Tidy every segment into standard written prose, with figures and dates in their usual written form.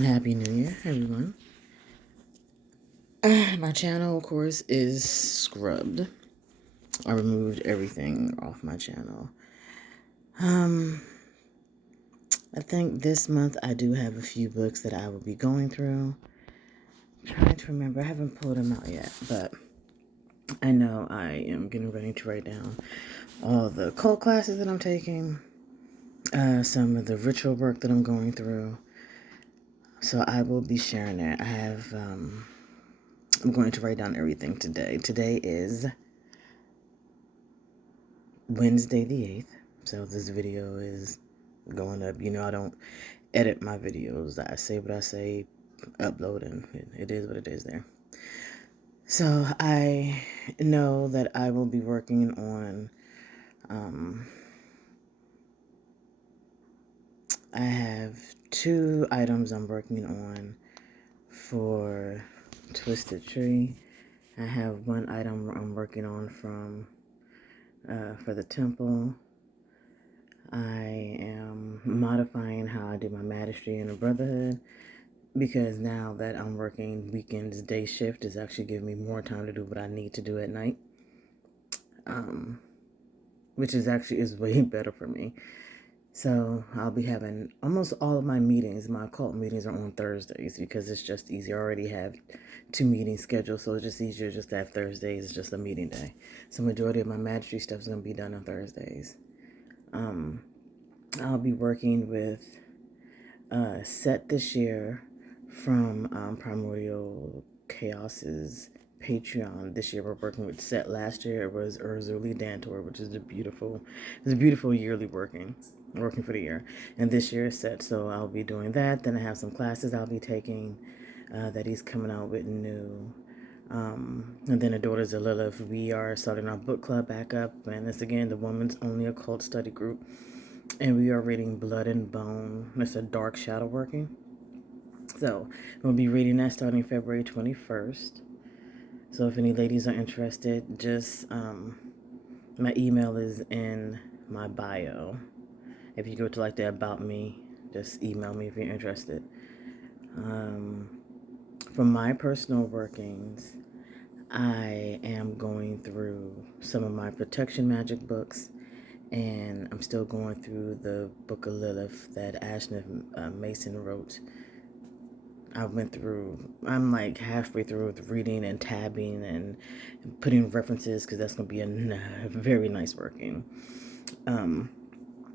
Happy New Year, everyone. My channel, of course, is scrubbed. I removed everything off my channel. Um, I think this month I do have a few books that I will be going through. I'm trying to remember, I haven't pulled them out yet, but I know I am getting ready to write down all the cult classes that I'm taking, some of the ritual work that I'm going through. So I will be sharing that. I'm going to write down everything today. Today is Wednesday the 8th. So this video is going up. I don't edit my videos. I say what I say, upload, and it is what it is there. So I know that I will be working on, I have 2 items I'm working on for Twisted Tree. I have 1 item I'm working on for the temple. I am modifying how I do my Mastery in the Brotherhood because now that I'm working weekends, day shift is actually giving me more time to do what I need to do at night, which is way better for me. So I'll be having almost all of my meetings. My occult meetings are on Thursdays because it's just easier. I already have 2 meetings scheduled, so it's just easier just to have Thursdays. It's just a meeting day. So majority of my Mastery stuff is going to be done on Thursdays. I'll be working with Set this year from Primordial Chaos's Patreon. This year we're working with Set. Last year it was Urzuli Dantor, which is a beautiful yearly working for the year. And this year is Set, so I'll be doing that. Then I have some classes I'll be taking that he's coming out with new. And then the Daughters of Lilith, we are starting our book club back up, and it's again the Woman's Only Occult Study Group. And we are reading Blood and Bone. It's a dark shadow working. So we'll be reading that starting February 21st. So if any ladies are interested, just my email is in my bio. If you go to like the About Me, just email me if you're interested. For my personal workings, I am going through some of my protection magic books, and I'm still going through the Book of Lilith that Ashna Mason wrote. I'm like halfway through with reading and tabbing and putting references because that's going to be a very nice working.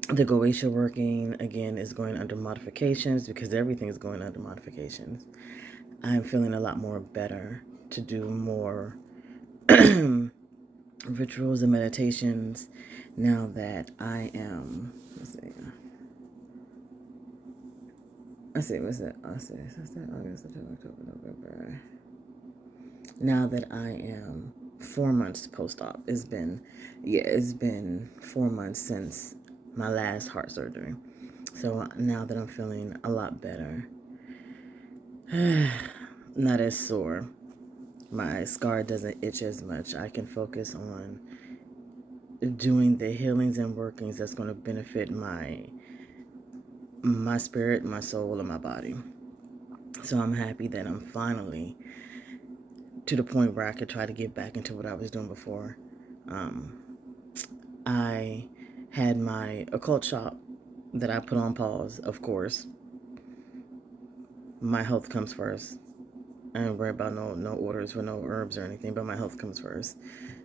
The Goetia working, again, is going under modifications because everything is going under modifications. I'm feeling a lot more better to do more rituals and meditations now that I am, what's August, September, October, November. Now that I am 4 months post-op, it's been 4 months since my last heart surgery. So now that I'm feeling a lot better, not as sore, my scar doesn't itch as much. I can focus on doing the healings and workings that's going to benefit my spirit, my soul, and my body. So I'm happy that I'm finally to the point where I could try to get back into what I was doing before. I had my occult shop that I put on pause, of course. My health comes first. I don't worry about no orders for no herbs or anything, but my health comes first.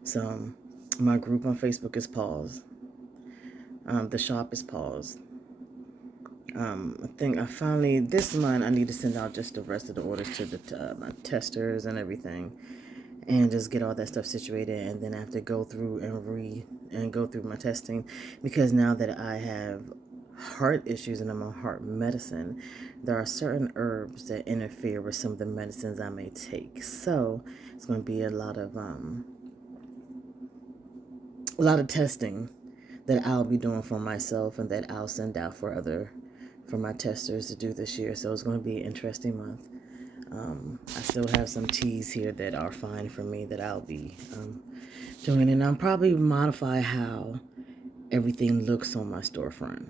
So my group on Facebook is paused. The shop is paused. I think I finally, this month, I need to send out just the rest of the orders to the my testers and everything, and just get all that stuff situated, and then I have to go through and go through my testing, because now that I have heart issues and I'm on heart medicine, there are certain herbs that interfere with some of the medicines I may take. So it's going to be a lot of testing that I'll be doing for myself and that I'll send out for my testers to do this year. So it's going to be an interesting month. I still have some teas here that are fine for me that I'll be doing, and I'll probably modify how everything looks on my storefront.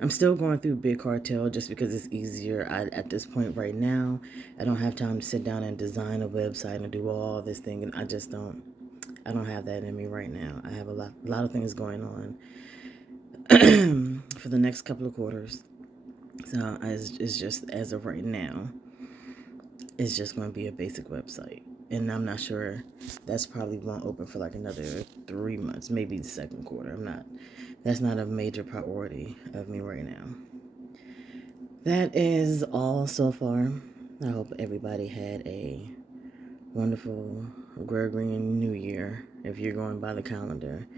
I'm still going through Big Cartel just because it's easier. At this point right now, I don't have time to sit down and design a website and do all this thing, and I don't have that in me right now. I have a lot of things going on for the next couple of quarters. So it's just, as of right now, it's just going to be a basic website. And I'm not sure, that's probably won't open for like another 3 months, maybe the second quarter. That's not a major priority of me right now. That is all so far. I hope everybody had a wonderful Gregorian New Year if you're going by the calendar.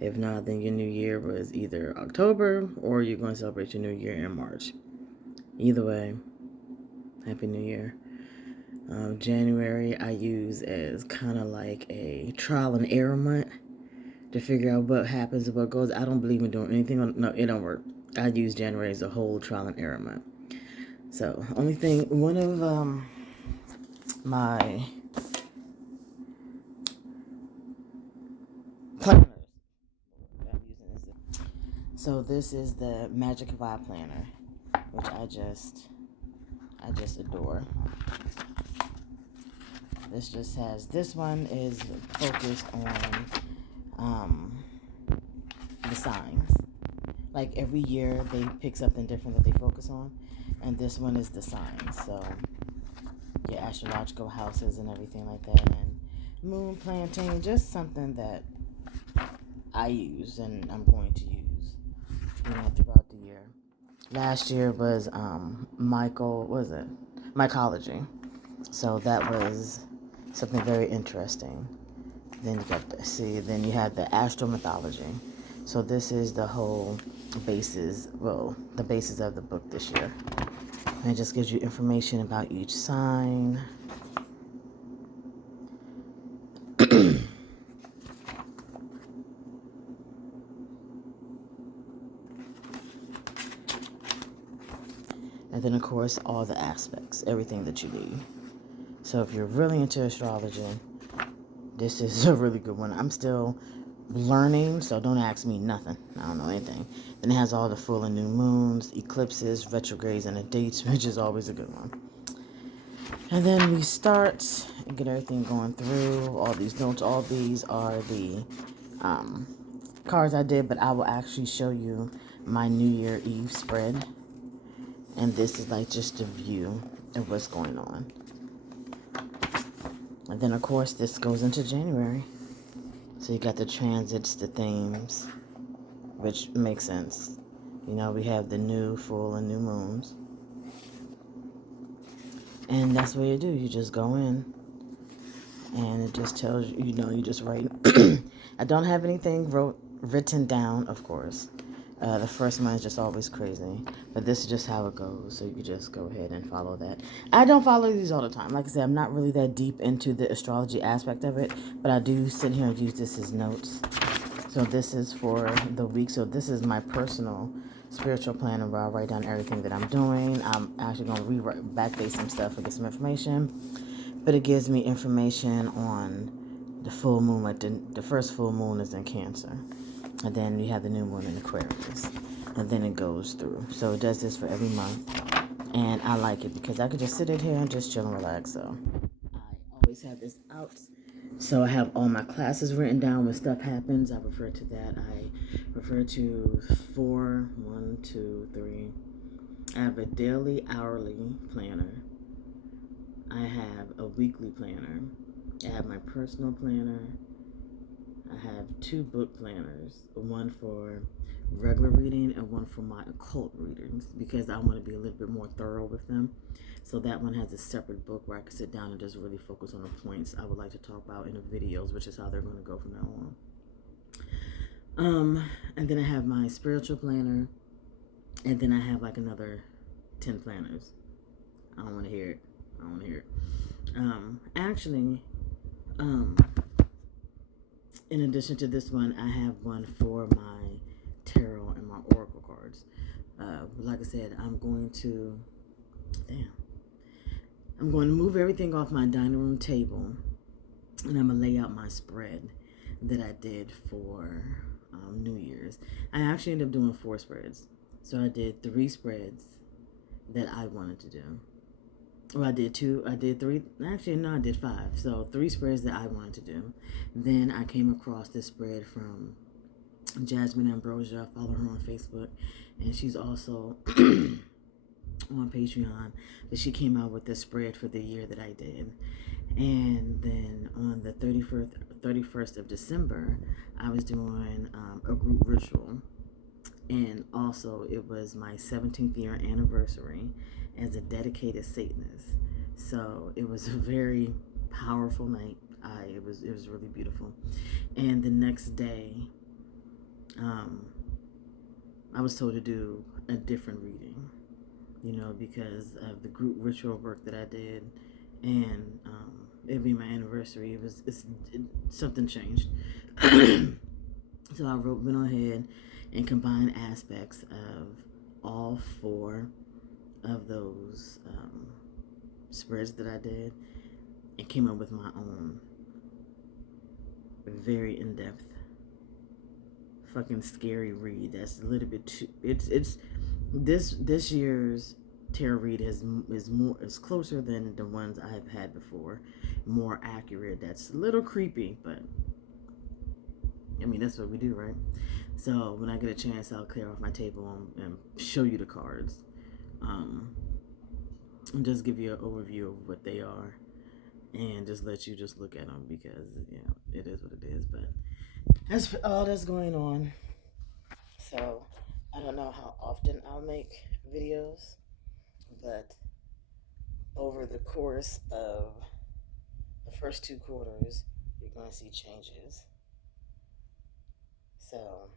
If not, then your New Year was either October or you're going to celebrate your New Year in March. Either way, Happy New Year. January I use as kind of like a trial and error month to figure out what happens and what goes. I don't believe in doing anything. No, it don't work. I use January as a whole trial and error month. So, only thing, one of my planners that I'm using is this. So this is the Magic Vibe Planner, which I just adore. This one is focused on the signs. Like every year they pick something different that they focus on, and this one is the signs. So your astrological houses and everything like that, and moon planting, just something that I use and I'm going to use, throughout the year. Last year was mycology. So that was something very interesting. Then you had the astromythology. So this is the whole basis, the basis of the book this year. And it just gives you information about each sign. And then, of course, all the aspects, everything that you need. So if you're really into astrology, this is a really good one. I'm still learning, so don't ask me nothing. I don't know anything. Then it has all the full and new moons, eclipses, retrogrades, and the dates, which is always a good one. And then we start and get everything going through. All these notes, all these are the cards I did, but I will actually show you my New Year Eve spread. And this is like just a view of what's going on. And then, of course, this goes into January. So you got the transits, the themes, which makes sense. We have the new, full, and new moons. And that's what you do. You just go in, and it just tells you, you just write. I don't have anything written down, of course. The first one is just always crazy. But this is just how it goes. So you just go ahead and follow that. I don't follow these all the time. Like I said, I'm not really that deep into the astrology aspect of it. But I do sit here and use this as notes. So this is for the week. So this is my personal spiritual planner where I write down everything that I'm doing. I'm actually going to rewrite, backdate some stuff and get some information. But it gives me information on the full moon. Like the first full moon is in Cancer. And then we have the new moon in Aquarius. And then it goes through. So it does this for every month. And I like it because I could just sit in here and just chill and relax. So I always have this out. So I have all my classes written down when stuff happens. I refer to that. I refer to 4, 1, 2, 3. I have a daily, hourly planner. I have a weekly planner. I have my personal planner. I have 2 book planners, one for regular reading and one for my occult readings, because I want to be a little bit more thorough with them. So that one has a separate book where I can sit down and just really focus on the points I would like to talk about in the videos, which is how they're going to go from now on. And then I have my spiritual planner, and then I have like another 10 planners. I don't want to hear it. In addition to this one, I have one for my tarot and my oracle cards. Like I said, I'm going to move everything off my dining room table, and I'm going to lay out my spread that I did for New Year's. I actually ended up doing 4 spreads. So I did 3 spreads that I wanted to do. Well, I did 2. I did 3. Actually, no, I did 5. So 3 spreads that I wanted to do. Then I came across this spread from Jasmine Ambrosia. I follow her on Facebook, and she's also on Patreon. But she came out with this spread for the year that I did. And then on the 31st of December, I was doing a group ritual. And also, it was my 17th year anniversary as a dedicated Satanist. So it was a very powerful night. It was really beautiful. And the next day, I was told to do a different reading, because of the group ritual work that I did, and it being my anniversary, something changed. So I went ahead and combined aspects of all 4 of those spreads that I did, and came up with my own very in-depth, fucking scary read. That's a little bit too. It's this year's tarot read is closer than the ones I have had before, more accurate. That's a little creepy, but I mean, that's what we do, right? So when I get a chance, I'll clear off my table and show you the cards, and just give you an overview of what they are, and just let you just look at them, because it is what it is. But that's all that's going on. So I don't know how often I'll make videos, but over the course of the first 2 quarters, you're going to see changes. So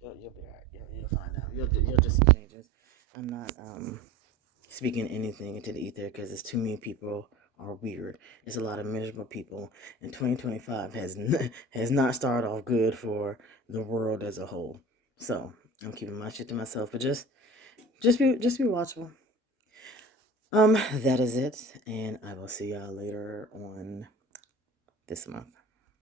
you'll be alright. You'll find out. You'll just see changes. I'm not speaking anything into the ether, because it's too many people are weird. It's a lot of miserable people, and 2025 has not started off good for the world as a whole. So I'm keeping my shit to myself, but just be watchful. That is it, and I will see y'all later on this month.